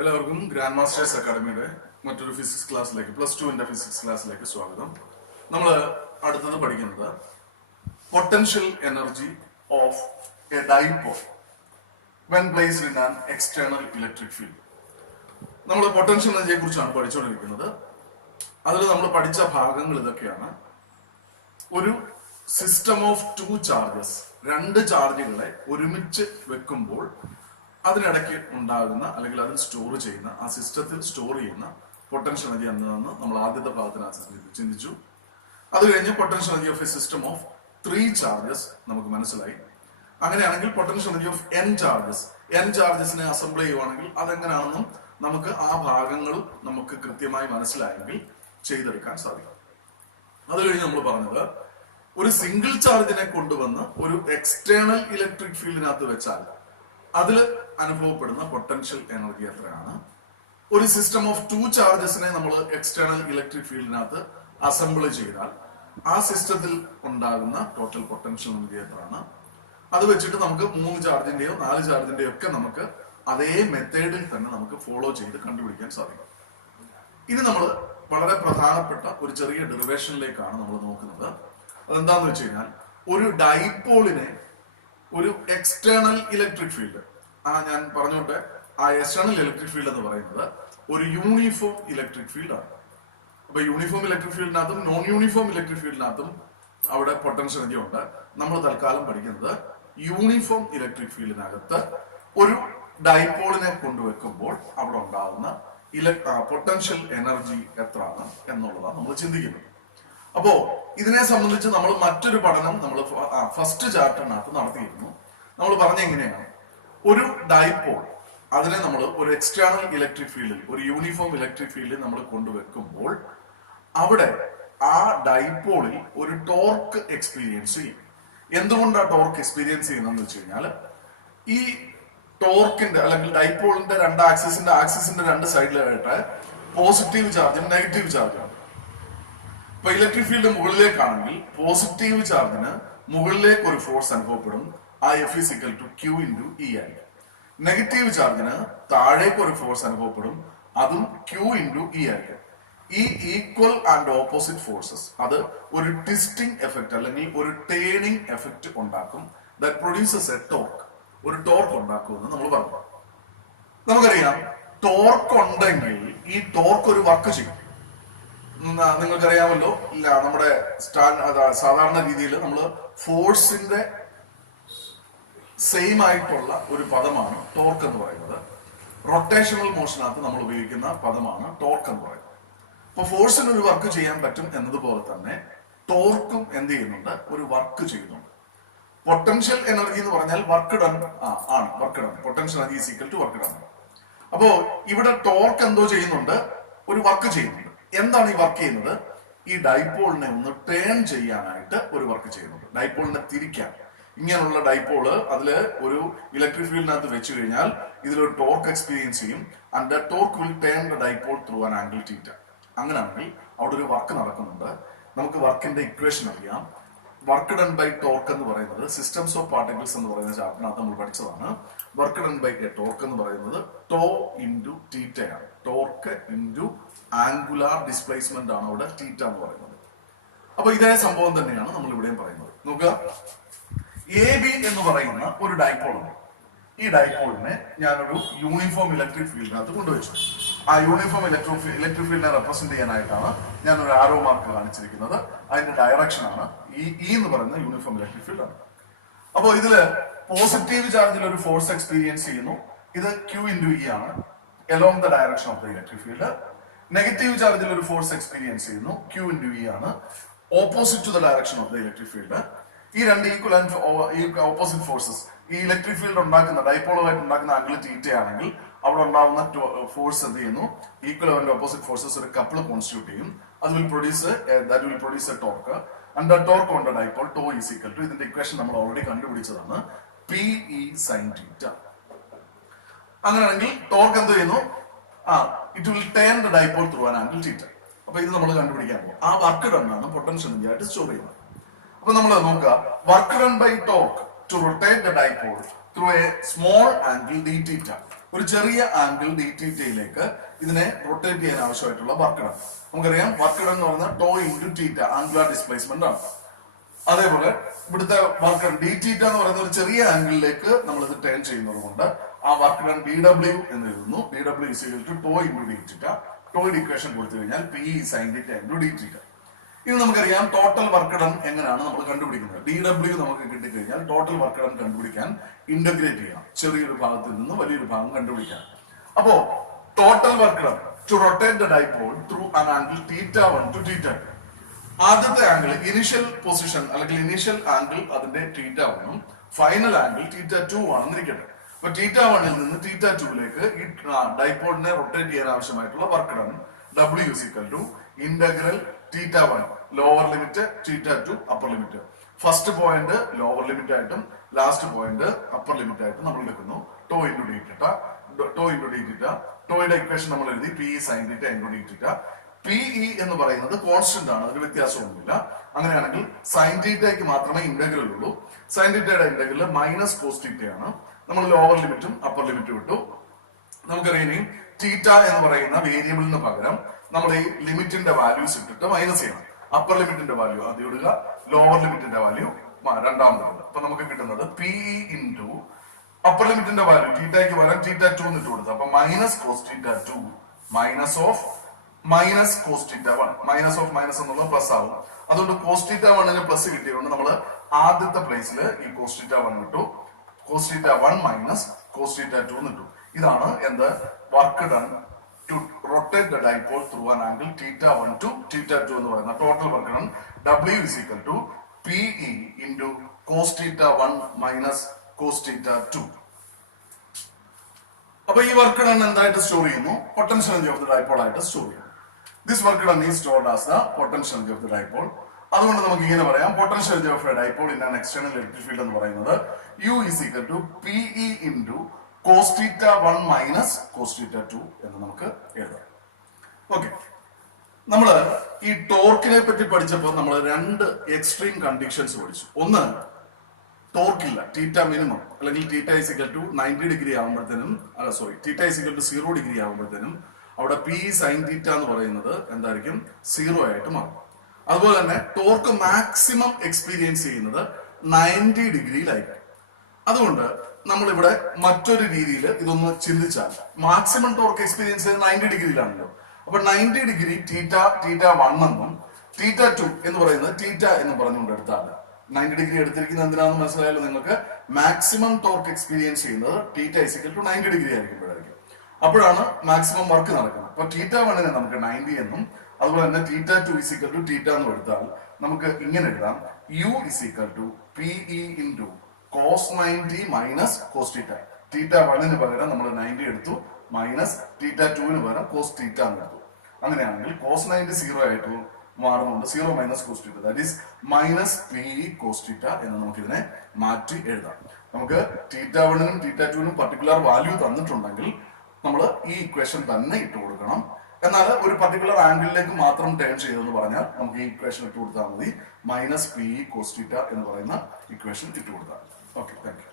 എല്ലാവർക്കും grand masters അക്കാഡമിയുടെ മറ്റൊരു physics ക്ലാസ്സിലേക്ക് +2 ഫിസിക്സ് ക്ലാസ്സിലേക്ക് സ്വാഗതം. നമ്മൾ അടുത്തത് പഠിക്കുന്നത് potential energy of A dipole when placed in an external electric field. നമ്മൾ പൊട്ടൻഷ്യൽ എനർജിയെ കുറിച്ചാണ് പഠിച്ചുകൊണ്ടിരിക്കുന്നത്. അതിൽ നമ്മൾ പഠിച്ച ഭാഗങ്ങൾ ഇതൊക്കെയാണ്. ഒരു സിസ്റ്റം ഓഫ് 2 ചാർജസ്, 2 ചാർജുകളെ ഒരുമിച്ച് വെക്കുമ്പോൾ അതിനിടയ്ക്ക് ഉണ്ടാകുന്ന അല്ലെങ്കിൽ അതിൽ സ്റ്റോർ ചെയ്യുന്ന, ആ സിസ്റ്റത്തിൽ സ്റ്റോർ ചെയ്യുന്ന പൊട്ടൻഷ്യൽ എനർജി എന്താണെന്ന് നമ്മൾ ആദ്യത്തെ ഭാഗത്തിന് ചിന്തിച്ചു. അത് കഴിഞ്ഞ് potential energy of a system of 3 charges നമുക്ക് മനസ്സിലായി. അങ്ങനെയാണെങ്കിൽ potential energy of n charges, n ചാർജസിനെ അസംബിൾ ചെയ്യുവാണെങ്കിൽ അതെങ്ങനെയാണെന്നും നമുക്ക് ആ ഭാഗങ്ങളും നമുക്ക് കൃത്യമായി മനസ്സിലായെങ്കിൽ ചെയ്തെടുക്കാൻ സാധിക്കും. അത് കഴിഞ്ഞ് നമ്മൾ പറഞ്ഞത് ഒരു സിംഗിൾ ചാർജിനെ കൊണ്ടുവന്ന് ഒരു എക്സ്റ്റേണൽ ഇലക്ട്രിക് ഫീൽഡിനകത്ത് വെച്ചാൽ അതിൽ അനുഭവപ്പെടുന്ന പൊട്ടൻഷ്യൽ എനർജി എത്രയാണ്. ഒരു സിസ്റ്റം ഓഫ് 2 ചാർജസിനെ നമ്മൾ എക്സ്റ്റേണൽ ഇലക്ട്രിക് ഫീൽഡിനകത്ത് അസംബിൾ ചെയ്താൽ ആ സിസ്റ്റത്തിൽ ഉണ്ടാകുന്ന ടോട്ടൽ പൊട്ടൻഷ്യൽ എനർജി എത്രയാണ്. അത് വെച്ചിട്ട് നമുക്ക് 3 ചാർജിന്റെയോ 4 ചാർജിന്റെയോ ഒക്കെ നമുക്ക് അതേ മെത്തേഡിൽ തന്നെ നമുക്ക് ഫോളോ ചെയ്ത് കണ്ടുപിടിക്കാൻ സാധിക്കും. ഇനി നമ്മൾ വളരെ പ്രധാനപ്പെട്ട ഒരു ചെറിയ ഡെറിവേഷനിലേക്കാണ് നമ്മൾ നോക്കുന്നത്. അതെന്താന്ന് വെച്ച് കഴിഞ്ഞാൽ, ഒരു ഡൈപോളിനെ ഒരു എക്സ്റ്റേണൽ ഇലക്ട്രിക് ഫീൽഡ്, ഞാൻ പറഞ്ഞോട്ടെ, ആ എക്സ്റ്റേണൽ ഇലക്ട്രിക് ഫീൽഡ് എന്ന് പറയുന്നത് ഒരു യൂണിഫോം ഇലക്ട്രിക് ഫീൽഡ് ആണ്. അപ്പൊ യൂണിഫോം ഇലക്ട്രിക് ഫീൽഡിനകത്തും നോൺ യൂണിഫോം ഇലക്ട്രിക് ഫീൽഡിനകത്തും അവിടെ പൊട്ടൻഷ്യൽ എനർജി ഉണ്ട്. നമ്മൾ തൽക്കാലം പഠിക്കുന്നത് യൂണിഫോം ഇലക്ട്രിക് ഫീൽഡിനകത്ത് ഒരു ഡൈപോളിനെ കൊണ്ടുവെക്കുമ്പോൾ അവിടെ ഉണ്ടാകുന്ന പൊട്ടൻഷ്യൽ എനർജി എത്രയാണ് എന്നുള്ളതാണ് നമ്മൾ ചിന്തിക്കുന്നത്. അപ്പോ ഇതിനെ സംബന്ധിച്ച് നമ്മൾ മറ്റൊരു പഠനം നമ്മൾ ഫസ്റ്റ് ചാപ്റ്ററിനകത്ത് നടത്തിയിരുന്നു. നമ്മൾ പറഞ്ഞ എങ്ങനെയാണ്, ഒരു ഡൈപോൾ അതിനെ നമ്മൾ ഒരു എക്സ്റ്റേണൽ ഇലക്ട്രിക് ഫീൽഡിൽ, ഒരു യൂണിഫോം ഇലക്ട്രിക് ഫീൽഡിൽ നമ്മൾ കൊണ്ടുവെക്കുമ്പോൾ അവിടെ ആ ഡൈപോളിൽ ഒരു ടോർക്ക് എക്സ്പീരിയൻസ് ചെയ്യും. എന്തുകൊണ്ടാണ് ടോർക്ക് എക്സ്പീരിയൻസ് ചെയ്യുന്നതെന്ന് വെച്ച് കഴിഞ്ഞാൽ, ഈ ടോർക്കിന്റെ അല്ലെങ്കിൽ ഡൈപോളിന്റെ ആക്സിസിന്റെ 2 സൈഡിലായിട്ട് പോസിറ്റീവ് ചാർജും നെഗറ്റീവ് ചാർജാണ്. ഇപ്പൊ ഇലക്ട്രിക് ഫീൽഡ് മുകളിലേക്കാണെങ്കിൽ പോസിറ്റീവ് ചാർജിന് മുകളിലേക്ക് ഒരു ഫോഴ്സ് അനുഭവപ്പെടും. ആ F = Q × E ആയിരിക്കും. നെഗറ്റീവ് ചാർജിന് താഴേക്ക് ഒരു ഫോഴ്സ് അനുഭവപ്പെടും. അതും Q × E ആയിരിക്കും. ഈ ഈക്വൽ ആൻഡ് ഓപ്പോസിറ്റ് ഫോഴ്സസ് അത് ഒരു ട്വിസ്റ്റിംഗ് എഫക്ട് അല്ലെങ്കിൽ ഒരു ടേണിംഗ് എഫക്ട് ഉണ്ടാക്കും. That produces A torque. ഒരു ടോർക്ക് ഉണ്ടാക്കുമെന്ന് നമ്മൾ പറഞ്ഞു. നമുക്കറിയാം, ടോർക്ക് ഉണ്ടെങ്കിൽ ഈ ടോർക്ക് ഒരു വർക്ക് ചെയ്യും. നിങ്ങൾക്കറിയാമല്ലോ, ഇല്ല, നമ്മുടെ സാധാരണ രീതിയിൽ നമ്മൾ ഫോഴ്സിന്റെ സെയിം ആയിട്ടുള്ള ഒരു പദമാണ് ടോർക്ക് എന്ന് പറയുന്നത്. റൊട്ടേഷണൽ മോഷനകത്ത് നമ്മൾ ഉപയോഗിക്കുന്ന പദമാണ് ടോർക്ക് എന്ന് പറയുന്നത്. അപ്പൊ ഫോഴ്സിന് ഒരു വർക്ക് ചെയ്യാൻ പറ്റും എന്നതുപോലെ തന്നെ ടോർക്കും എന്ത് ചെയ്യുന്നുണ്ട്, ഒരു വർക്ക് ചെയ്യുന്നുണ്ട്. പൊട്ടൻഷ്യൽ എനർജി എന്ന് പറഞ്ഞാൽ വർക്ക് ഡൺ ആണ്. Work done, potential energy = work done. അപ്പോ ഇവിടെ ടോർക്ക് എന്തോ ചെയ്യുന്നുണ്ട്, ഒരു വർക്ക് ചെയ്യുന്നുണ്ട്. എന്താണ് ഈ വർക്ക് ചെയ്യുന്നത്? ഈ ഡൈപോളിനെ ഒന്ന് ടേൺ ചെയ്യാനായിട്ട് ഒരു വർക്ക് ചെയ്യുന്നുണ്ട്. ഡൈപോളിനെ തിരിക്കാൻ. ഇങ്ങനെയുള്ള ഡൈപോള് അതില് ഒരു ഇലക്ട്രിക് ഫീൽഡിനകത്ത് വെച്ച് കഴിഞ്ഞാൽ ഇതിലൊരു ടോർക്ക് എക്സ്പീരിയൻസ് ചെയ്യും. And the torque will turn the dipole through an angle θ. അങ്ങനെയാണെങ്കിൽ അവിടെ ഒരു വർക്ക് നടക്കുന്നുണ്ട്. നമുക്ക് വർക്കിന്റെ ഇക്വേഷൻ അറിയാം. വർക്ക് ഡൺ ബൈ ടോർക്ക് എന്ന് പറയുന്നത് സിസ്റ്റംസ് ഓഫ് പാർട്ടിക്കിൾസ് എന്ന് പറയുന്ന ചാപ്റ്ററിനകത്ത് നമ്മൾ പഠിച്ചതാണ്. Work done by a torque എന്ന് പറയുന്നത് ടോ ഇൻറ്റു θ ആണ്. ടോർക്ക് ഇൻറ്റു ആംഗുലാർ ഡിസ്പ്ലേസ്മെന്റ് ആണ് അവിടെ θ എന്ന് പറയുന്നത്. അപ്പൊ ഇതേ സംഭവം തന്നെയാണ് നമ്മൾ ഇവിടെയും പറയുന്നത്. നോക്കുക, AB എന്ന് പറയുന്ന ഒരു ഡൈപോൾ ഉണ്ട്. ഈ ഡൈപോളിനെ ഞാനൊരു യൂണിഫോം ഇലക്ട്രിക് ഫീൽഡിനകത്ത് കൊണ്ടുവച്ചു. ആ യൂണിഫോം ഇലക്ട്രിക് ഫീൽഡിനെ റെപ്രസെന്റ് ചെയ്യാനായിട്ടാണ് ഞാൻ ഒരു ആരോ മാർക്ക് കാണിച്ചിരിക്കുന്നത്. അതിന്റെ ഡയറക്ഷൻ ആണ് ഈ എന്ന് പറയുന്ന യൂണിഫോം ഇലക്ട്രിക് ഫീൽഡ് ആണ്. അപ്പോൾ ഇതില് പോസിറ്റീവ് ചാർജിൽ ഒരു ഫോഴ്സ് എക്സ്പീരിയൻസ് ചെയ്യുന്നു. ഇത് Q × E ആണ്, along the direction of the electric field. Negative ചാർജിൽ ഒരു ഫോഴ്സ് എക്സ്പീരിയൻസ് ചെയ്യുന്നു. Q × E ആണ്, opposite to the direction of the electric field. ഈ രണ്ട് ഈക്വൽ ആൻഡ് ഓപ്പോസിറ്റ് ഫോഴ്സസ് ഈ ഇലക്ട്രിക് ഫീൽഡ് ഉണ്ടാക്കുന്ന, ഡൈപോളുമായിട്ട് ഉണ്ടാക്കുന്ന ആംഗിൾ θ ആണെങ്കിൽ അവിടെ ഉണ്ടാകുന്ന ഫോഴ്സ് എന്ത് ചെയ്യുന്നു, ഈക്വൽ ആൻഡ് ഓപ്പോസിറ്റ് ഫോഴ്സസ് ഒരു കപ്പിൾ കോൺസ്റ്റിറ്റ്യൂട്ട് ചെയ്യും. അത് will produce a torque. And the torque on the dipole tau = ഇതിന്റെ ഇക്വേഷൻ നമ്മൾ ഓൾറെഡി കണ്ടുപിടിച്ചതാണ്, PE sin θ. അങ്ങനെയാണെങ്കിൽ ടോർക്ക് എന്ത് ചെയ്യുന്നു, it will turn the dipole through an angle θ. അപ്പൊ ഇത് നമ്മൾ കണ്ടുപിടിക്കാൻ പോകും. ആ വർക്ക് ഡൺ ആണ് പൊട്ടൻഷ്യൽ എനർജി ആയിട്ട് സ്റ്റോർ ചെയ്യുന്നത്. അപ്പൊ നമ്മൾ നോക്കുക, work done by torque to rotate the dipole through a small angle dθ. ഒരു ചെറിയ ആംഗിൾ ഡി തീറ്റയിലേക്ക് ഇതിനെ റൊട്ടേറ്റ് ചെയ്യാൻ ആവശ്യമായിട്ടുള്ള വർക്ക് ഡൺ. നമുക്കറിയാം വർക്ക് ഡൺ എന്ന് പറഞ്ഞാൽ to into theta, angular displacement ആണ്. അതേപോലെ ഇവിടുത്തെ വർക്ക് ഡൺ ഡി തീറ്റ എന്ന് പറയുന്ന ഒരു ചെറിയ ആംഗിളിലേക്ക് നമ്മൾ ഇത് ടേൺ ചെയ്യുന്നത് കൊണ്ട് ആ വർക്ക് ഡൺ ഡി ഡബ്ല്യു എന്ന് എഴുതുന്നു. D W is equal to tau into d theta. ടോയുടെ ഇക്വേഷൻ കൊടുത്തു കഴിഞ്ഞാൽ P sine theta into d theta. ഇനി നമുക്കറിയാം ടോട്ടൽ വർക്ക് ഡൺ എങ്ങനെയാണ് നമ്മൾ കണ്ടുപിടിക്കുന്നത്. ഡി ഡബ്ല്യു നമുക്ക് കിട്ടിക്കഴിഞ്ഞാൽ ടോട്ടൽ വർക്ക് ഡൺ കണ്ടുപിടിക്കാൻ ഇന്റഗ്രേറ്റ് ചെയ്യണം. ചെറിയൊരു ഭാഗത്തിൽ നിന്ന് വലിയൊരു ഭാഗം കണ്ടുപിടിക്കാൻ. അപ്പോ total work done to rotate the dipole through an angle θ1 to θ2. ആദ്യത്തെ ആംഗിൾ ഇനിഷ്യൽ പൊസിഷൻ അല്ലെങ്കിൽ ഇനിഷ്യൽ ആംഗിൾ അതിന്റെ θ1 ഉം ഫൈനൽ ആംഗിൾ θ2 ആണെന്നിരിക്കട്ടെ. അപ്പൊ θ1 നിന്ന് θ2ലേക്ക് ഈ ഡൈപോളിനെ റൊട്ടേറ്റ് ചെയ്യാൻ ആവശ്യമായിട്ടുള്ള work done W is equal to integral θ1 lower limit θ2 upper limit. First point lower limit ആയിട്ടും ലാസ്റ്റ് പോയിന്റ് അപ്പർ ലിമിറ്റ് ആയിട്ടും നമ്മൾ എടുക്കുന്നു. Tau into d theta, tau into d theta. ടോയുടെ ഇക്വേഷൻ നമ്മൾ എഴുതി P sine theta into d theta. P എന്ന് പറയുന്നത് constant ആണ്, അതിന് വ്യത്യാസമൊന്നുമില്ല. അങ്ങനെയാണെങ്കിൽ സൈൻ തീറ്റയ്ക്ക് മാത്രമേ ഇന്റഗ്രൽ ഉള്ളൂ. സൈൻ തീറ്റയുടെ ഇന്റഗ്രൽ മൈനസ് കോസ് തീറ്റയാണ്. നമ്മൾ ലോവർ ലിമിറ്റും അപ്പർ ലിമിറ്റും ഇട്ടു. നമുക്കറിയാം തീറ്റ എന്ന് പറയുന്ന വേരിയബിളിന് പകരം നമ്മൾ ഈ ലിമിറ്റിന്റെ വാല്യൂസ് ഇട്ടിട്ട് മൈനസ് ചെയ്യണം. അപ്പർ ലിമിറ്റിന്റെ വാല്യൂ ആദ്യം ഇടുക, ലോവർ ലിമിറ്റിന്റെ വാല്യൂ രണ്ടാമത്. അപ്പൊ നമുക്ക് കിട്ടുന്നത് പി ഇൻറ്റു അപ്പർ ലിമിറ്റിന്റെ വാല്യൂ തീറ്റയ്ക്ക് പകരം θ2 എന്നിട്ട് കൊടുത്തു. അപ്പൊ minus cos θ2 minus of minus cos θ1. Minus of minus എന്നുള്ളത് പ്ലസ് ആവും. അതുകൊണ്ട് കോസ് θ1 പ്ലസ് കിട്ടിയതുകൊണ്ട് നമ്മൾ ആദ്യത്തെ പ്ലേസിൽ ഈ കോസ് θ1 ഇട്ടു. കോസ് θ1 മൈനസ് കോസ് θ2 എന്നിട്ടു. ഇതാണ് എന്ത് work done to rotate the dipole through an angle θ1 to θ2 എന്ന് പറയുന്ന total work done W is equal to PE into cos θ1 minus cos θ2. അപ്പൊ ഈ വർക്ക് ഡൺ എന്തായിട്ട് സ്റ്റോർ ചെയ്യുന്നു? Potential energy of the dipole ആയിട്ട് സ്റ്റോർ ചെയ്യുന്നു. This work done is stored as the potential energy of the dipole. അതുകൊണ്ട് നമുക്ക് ഇങ്ങനെ പറയാം, potential energy of A dipole in an external electric field എന്ന് പറയുന്നത് U is equal to PE into cos θ1 minus cos θ2 എന്ന് നമുക്ക് എഴുതാം. Okay, നമ്മള് ഈ ടോർക്കിനെ പറ്റി പഠിച്ചപ്പോൾ നമ്മൾ രണ്ട് എക്സ്ട്രീം കണ്ടീഷൻസ് പഠിച്ചു. ഒന്ന്, ടോർക്കില്ല, തീറ്റ മിനിമം അല്ലെങ്കിൽ theta is equal to 90 degree ആകുമ്പോഴത്തേനും theta is equal to 0 degree ആകുമ്പോഴത്തേനും അവിടെ പി സൈൻ തീറ്റ എന്ന് പറയുന്നത് എന്തായിരിക്കും? 0 ആയിട്ട് മാറും. അതുപോലെ തന്നെ ടോർക്ക് മാക്സിമം എക്സ്പീരിയൻസ് ചെയ്യുന്നത് 90 ഡിഗ്രിയിലായിരിക്കും. അതുകൊണ്ട് നമ്മളിവിടെ മറ്റൊരു രീതിയിൽ ഇതൊന്ന് ചിന്തിച്ചാൽ മാക്സിമം ടോർക്ക് എക്സ്പീരിയൻസ് ചെയ്യുന്നത് 90 ഡിഗ്രിയിലാണല്ലോ. അപ്പൊ 90 ഡിഗ്രി θ1 എന്നും θ2 എന്ന് പറയുന്നത് തീറ്റ എന്ന് പറഞ്ഞുകൊണ്ട് എടുത്താൽ 90 ഡിഗ്രി എടുത്തിരിക്കുന്നത് എന്തിനാണെന്ന് മനസ്സിലായാലും നിങ്ങൾക്ക് മാക്സിമം ടോർക്ക് എക്സ്പീരിയൻസ് ചെയ്യുന്നത് തീറ്റ is equal to 90 ഡിഗ്രി ആയിരിക്കുമ്പോഴായിരിക്കും. അപ്പോഴാണ് മാക്സിമം വർക്ക് നടക്കുന്നത്. അപ്പൊ θ1 നമുക്ക് 90 എന്നും അതുപോലെ തന്നെ θ2 is equal to തീറ്റ എന്നും എടുത്താൽ നമുക്ക് ഇങ്ങനെ എഴുതാം, U is equal to PE into cos 90 minus cos θ. θ1 പകരം നമ്മൾ 90 എടുത്തു, മൈനസ് θ2 പകരം cos θ എന്ന് എടുത്തു. അങ്ങനെയാണെങ്കിൽ cos 90 0 ആയിട്ട് മാറുന്നുണ്ട്. 0 minus cos theta, that is minus PE cos θ എന്ന് നമുക്ക് ഇതിനെ മാറ്റി എഴുതാം. നമുക്ക് θ1 θ2 പർട്ടിക്കുലർ വാല്യൂ തന്നിട്ടുണ്ടെങ്കിൽ നമ്മൾ ഈ ഇക്വേഷൻ തന്നെ ഇട്ട് കൊടുക്കണം. എന്നാൽ ഒരു പർട്ടിക്കുലർ ആംഗിളിലേക്ക് മാത്രം ടേൺ ചെയ്തെന്ന് പറഞ്ഞാൽ നമുക്ക് ഈ ഇക്വേഷൻ ഇട്ട് കൊടുത്താൽ മതി. മൈനസ് PE cos θ എന്ന് പറയുന്ന ഇക്വേഷൻ ഇട്ട് കൊടുത്താൽ. Okay, thank you.